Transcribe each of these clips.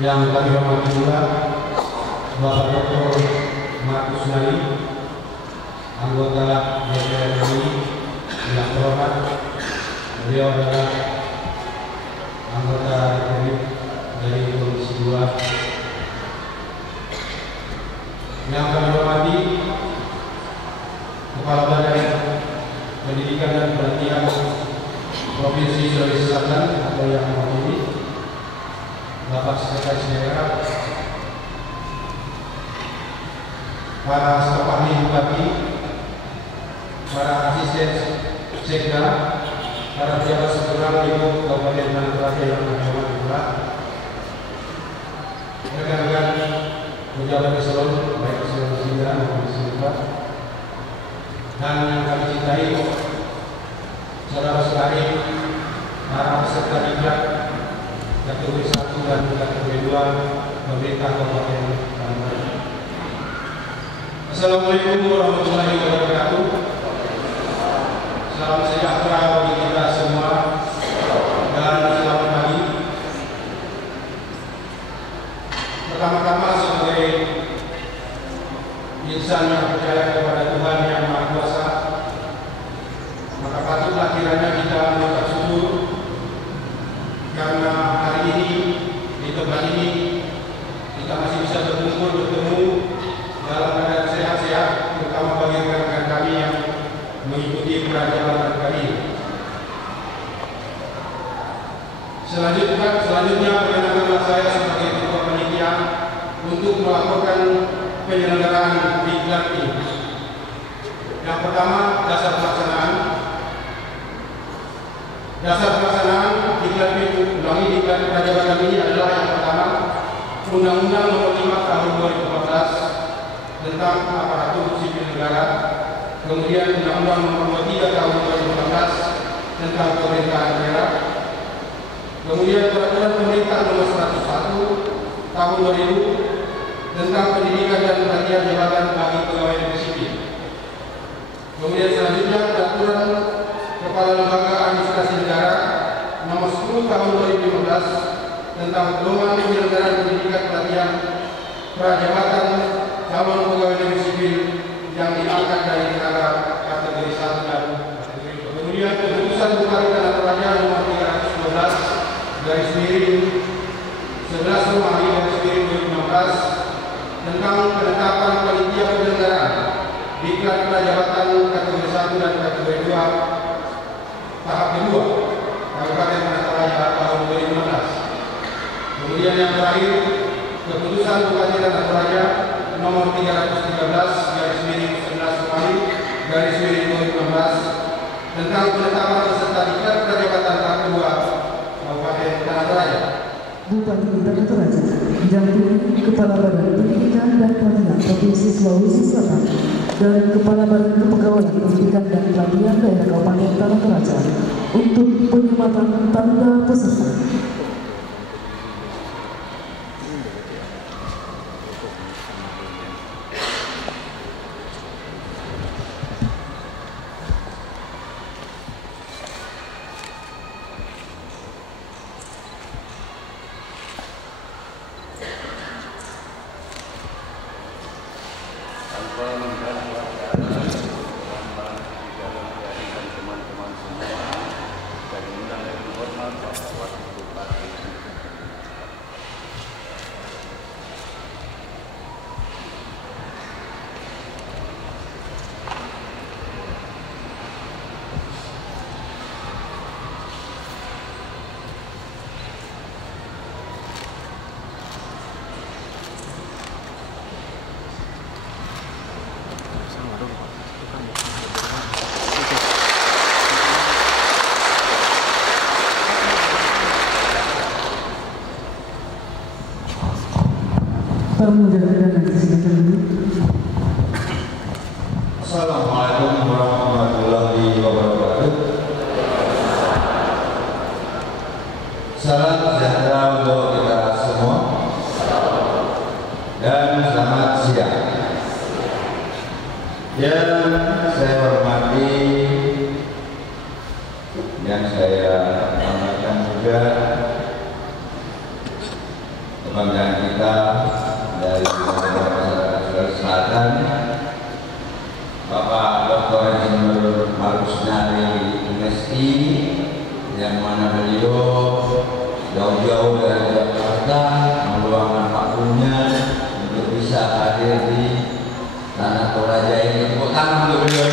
Yang kami hormati pula Bapak Dr. Markus Nali, anggota DPR RI yang terhormat. Beliau adalah anggota DPR dari Komisi 2. Yang kami hormati Kepala Badan Pendidikan dan Pelatihan Provinsi Sulawesi Selatan atau yang mewakili Bapak Sekretaris Daerah, para staf ahli bupati, para asisten sekda, para pejabat struktural di Kabupaten Tanah Toraja yang kami hormati pula, rekan-rekan pejabat eselon baik eselon 9 maupun eselon 4, dan yang kami cintai saudara-saudari para peserta diklat kategori 1 dan kategori 2 pemerintah Kabupaten Tanah Toraja. Assalamualaikum warahmatullahi wabarakatuh. Salam sejahtera bagi kita semua dan selamat pagi. Pertama-tama sebagai insan yang percaya kepada Tuhan yang Maha Kuasa, maka patutlah kiranya kita mengucap syukur karena hari ini di tempat ini kita masih bisa bertemu dalam keadaan sehat-sehat, terutama bagi rekan-rekan kami yang mengikuti pelajaran kami. Selanjutnya perkenankanlah saya sebagai ketua panitia untuk melaporkan penyelenggaraan diklat ini. Yang pertama, dasar pelaksanaan. Dasar pelaksanaan diklat ini, ulangi diklat pelajaran ini adalah yang pertama, Undang-Undang Nomor 5 Tahun 2014 tentang aparatur sipil negara, kemudian Undang-Undang Nomor 23 Tahun 2014 tentang pemerintahan daerah, kemudian Peraturan Pemerintah Nomor 101 Tahun 2000 tentang pendidikan dan pelatihan jabatan bagi pegawai negeri sipil. Kemudian selanjutnya Peraturan Kepala Lembaga Administrasi Negara Nomor 10 Tahun 2015 tentang pedoman penyelenggaraan pendidikan pelatihan prajabatan calon pegawai negeri sipil yang diangkat dari negara kategori 1 dan kategori 2. Kemudian keputusan Bupati Tanah Toraja nomor 312 garis miring 11 Romawi garis miring 2016 tentang penetapan panitia penyelenggaraan diklat prajabatan kategori 1 dan kategori 2 tahap kedua Kabupaten Tanah Toraja tahun 2016. Kemudian yang terakhir keputusan Bupati Tanah Toraja nomor 313 garis miring 11 Romawi garis miring 2016 tentang penetapan peserta diklat prajabatan tahap kedua Kabupaten Tanah Toraja. Bupati Tanah Toraja didampingi Kepala Badan Pendidikan dan Pelatihan Provinsi Sulawesi Selatan dan Kepala Badan Kepegawaian Pendidikan dan Pelatihan Daerah Kabupaten Tanah Toraja untuk penyematan tanda peserta. tamu dan undangan disilakan dulu. Assalamualaikum warahmatullahi wabarakatuh. Salam sejahtera untuk kita semua dan selamat siang. Yang saya hormati dan saya banggakan juga kebanggaan kita dari masyarakat Sulawesi Selatan, Bapak Dr. Insinyur Markus Nari MSI, yang mana beliau jauh-jauh dari Jakarta meluangkan waktunya untuk bisa hadir di Tanah Toraja ini. Tepuk tangan untuk beliau.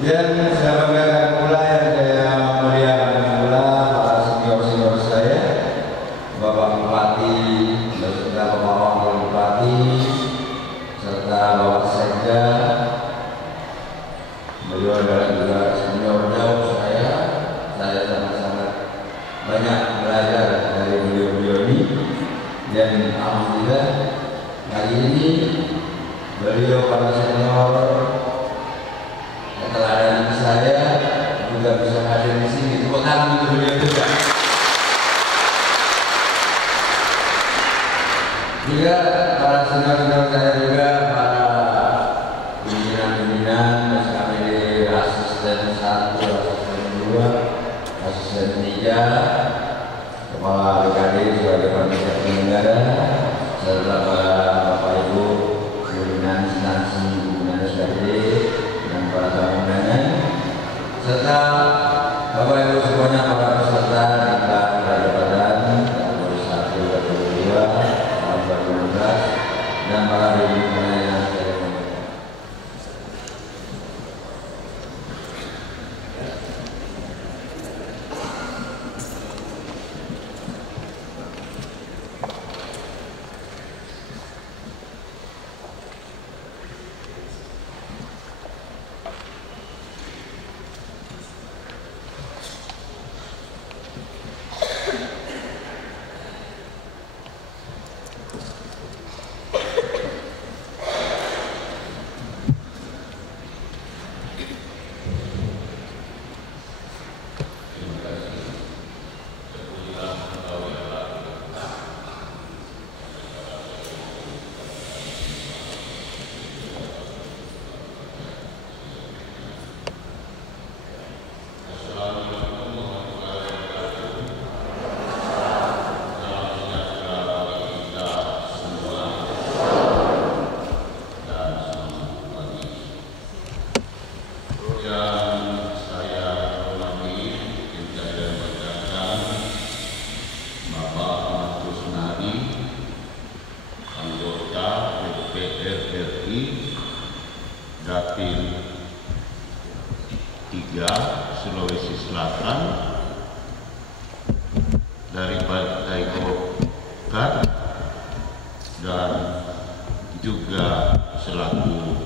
Dan saya banggakan pula yang saya meriahkan pula para senior-senior saya, Bapak Bupati, beserta Bapak Wakil Bupati, serta Bapak Sekda. Beliau adalah juga senior jauh saya sangat-sangat banyak belajar dari beliau-beliau ini. Dan alhamdulillah hari ini beliau para senior teladan saya juga bisa hadir di sini. Tepuk tangan untuk beliau juga. Juga para senior-senior saya juga, para pimpinan-pimpinan SKPD asisten 1, asisten 2, asisten 3, kepala BKD sebagai panitia penyelenggara, serta para Bapak Ibu pimpinan instansi pimpinan SKPD dan para tamu undangan, serta Bapak Ibu semuanya, para peserta Diklat Kerajaan kategori 1, kategori 2 tahun 2016, dan para pimpinan yang saya hormati. Dapil 3 Sulawesi Selatan dari Partai Golkar, dan juga selaku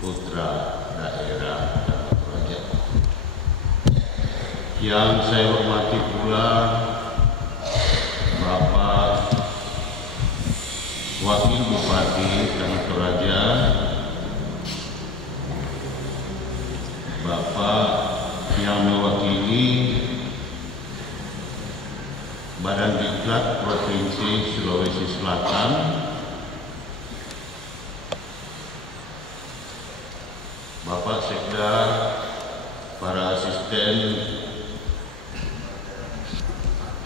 putra daerah Tanah Toraja. Yang saya hormati pula Bapak Wakil Bupati Tanah Toraja, Bapak yang mewakili Badan Diklat Provinsi Sulawesi Selatan, Bapak Sekda, para asisten,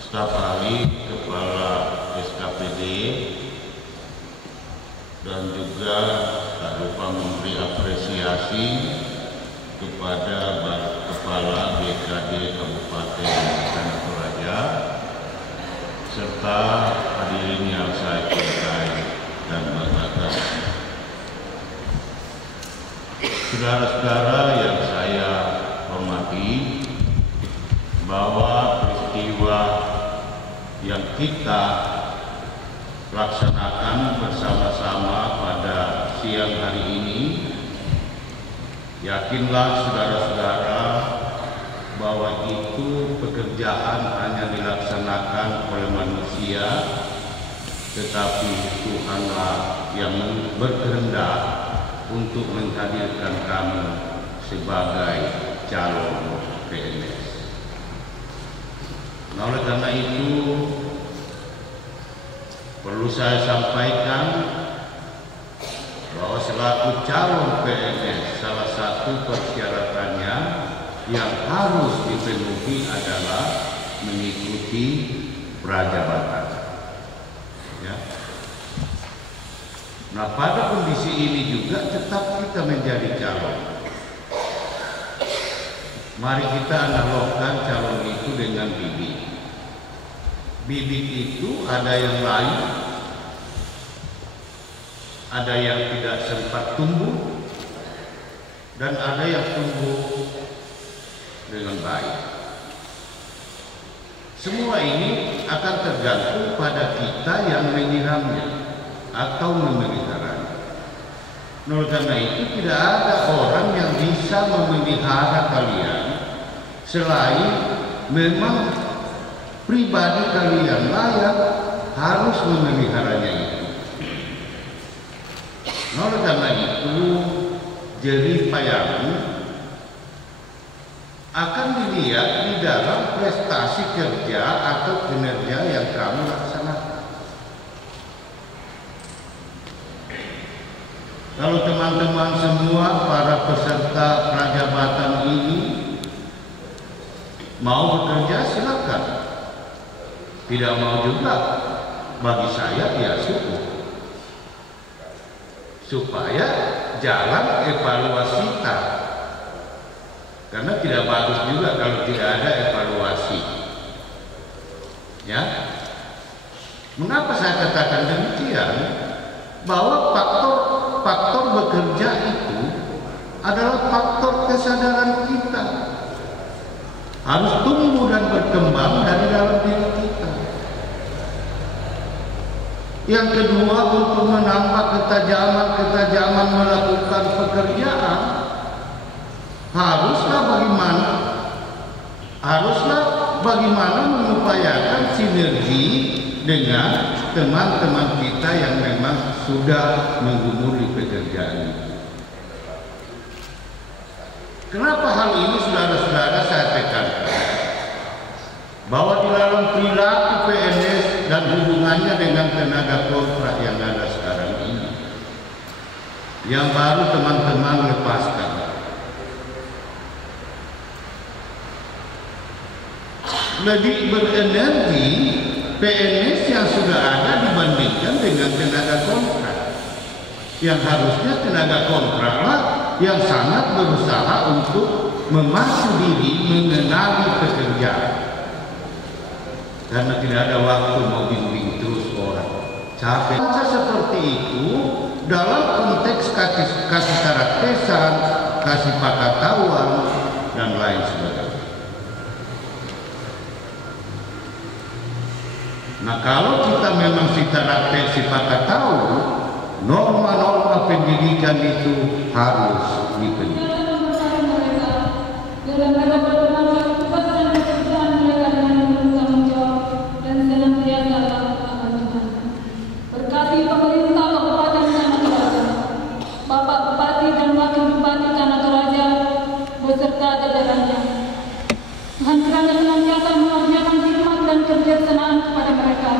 staf ahli, kepala SKPD, dan juga tak lupa memberi apresiasi kepada Kepala BKD Kabupaten Tanah Toraja, serta hadirin yang saya cintai dan banggakan. Saudara-saudara yang saya hormati, bahwa peristiwa yang kita laksanakan bersama-sama pada siang hari ini, yakinlah saudara-saudara bahwa itu pekerjaan hanya dilaksanakan oleh manusia, tetapi Tuhanlah yang berkehendak untuk menghadirkan kami sebagai calon PNS. Nah, oleh karena itu perlu saya sampaikan bahwa selaku calon PNS, salah satu persyaratannya yang harus dipenuhi adalah mengikuti prajabatan. Ya. Nah, pada kondisi ini juga tetap kita menjadi calon. Mari kita analogkan calon itu dengan bibit. Bibit itu ada yang lain, ada yang tidak sempat tumbuh, dan ada yang tumbuh dengan baik. Semua ini akan tergantung pada kita yang menyiramnya atau memeliharanya. Oleh karena itu tidak ada orang yang bisa memelihara kalian selain memang pribadi kalian layak harus memeliharanya itu. Oleh karena itu jerih payahmu akan dilihat di dalam prestasi kerja atau kinerja yang kamu laksanakan. Kalau teman-teman semua para peserta prajabatan ini mau bekerja, silakan. Tidak mau juga, bagi saya ya syukur. Supaya jalan evaluasi kita. Karena tidak bagus juga kalau tidak ada evaluasi. Ya. Mengapa saya katakan demikian? Bahwa faktor bekerja itu adalah faktor kesadaran kita. Harus tumbuh dan berkembang dari dalam diri kita. Yang kedua, untuk menambah ketajaman melakukan pekerjaan, haruslah bagaimana mengupayakan sinergi dengan teman-teman kita yang memang sudah menggumuli pekerjaan ini. Kenapa hal ini saudara-saudara saya tekankan? Bahwa di dalam perilaku PNS dan hubungannya dengan tenaga kontrak yang ada sekarang ini, yang baru teman-teman lepaskan, lebih berenergi PNS yang sudah ada dibandingkan dengan tenaga kontrak. Yang harusnya tenaga kontraklah yang sangat berusaha untuk memacu diri mengenali pekerjaan. Karena tidak ada waktu mau bimbing terus orang. Capek seperti itu dalam konteks kasih karaktesan, kasih pengetahuan dan lain sebagainya. Nah, kalau kita memang sifat tahu, norma-norma pendidikan itu harus dipenuhi. Berkati pemerintah Kabupaten Tanah Bapak Bupati dan Wakil Bupati Tanah Toraja beserta jajarannya. Tuhan kiranya senantiasa mengajarkan hikmat dan kebijaksanaan kepada mereka.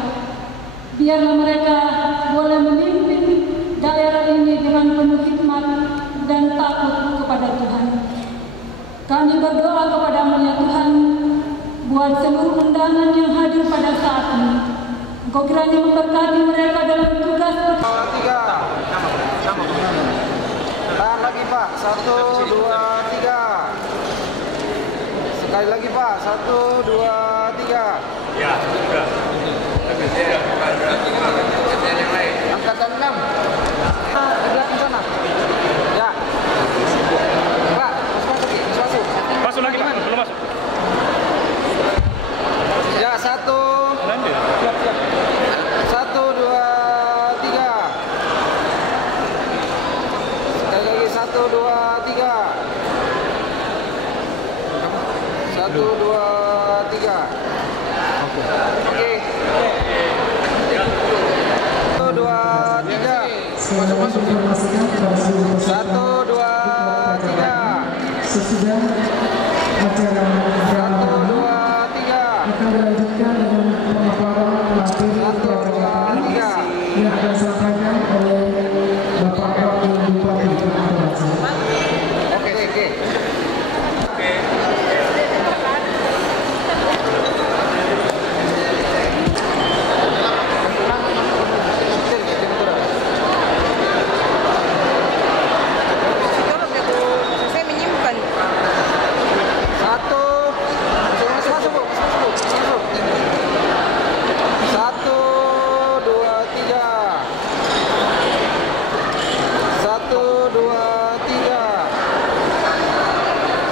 Biarlah mereka boleh memimpin daerah ini dengan penuh hikmat dan takut kepada Tuhan. Kami berdoa kepada-Mu ya Tuhan, buat seluruh undangan yang hadir pada saat ini. Engkau kiranya memberkati mereka dalam tugas. 3. Tahan lagi Pak. 1, 2, 3. Sekali lagi Pak. 1, 2, 3. Ya, sudah. Angkatan 6. Di belakang sana. Ya. Pak, masuk. Masuk lagi Pak, belum masuk. Ya, 1. Siap. 1, 2, 3. Sekali lagi 1, 2, 3. 1, Sesudah acara drama ini akan dilanjutkan dengan pemaparan materi perwakilan yang akan disampaikan oleh Bapak Wakil Bupati Purwakarta. Oke. Saya menyimpan. Satu, masuk, Bu. Satu, dua, tiga. Satu, dua, tiga.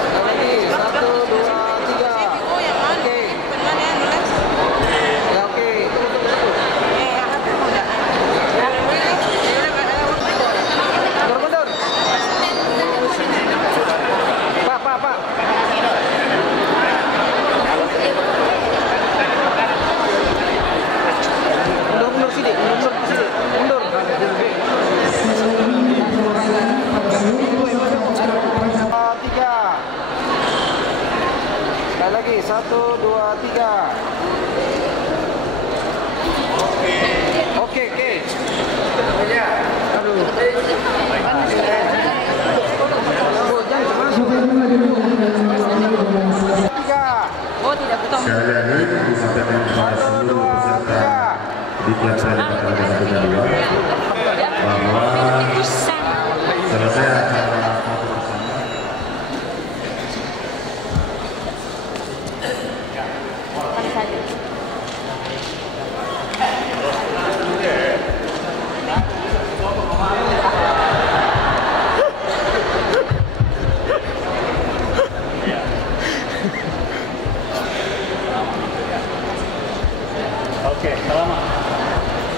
Sekali lagi, satu, dua, tiga. Oh, yang mana? Oke. Mana yang nulis? Ya, oke. Apa enggak? Mundur. Pak. Mundur sini. Mundur. Tiga. Sekali lagi, satu, dua, tiga. Oke. Aduh. Tiga. Oh, tidak betul. Sekali lagi disampaikan kepada seluruh peserta di pelaksanaan Departemen 1 bahwa selesai acara foto bersama. Oke, selamat.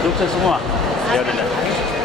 Sukses semua. Ya udah.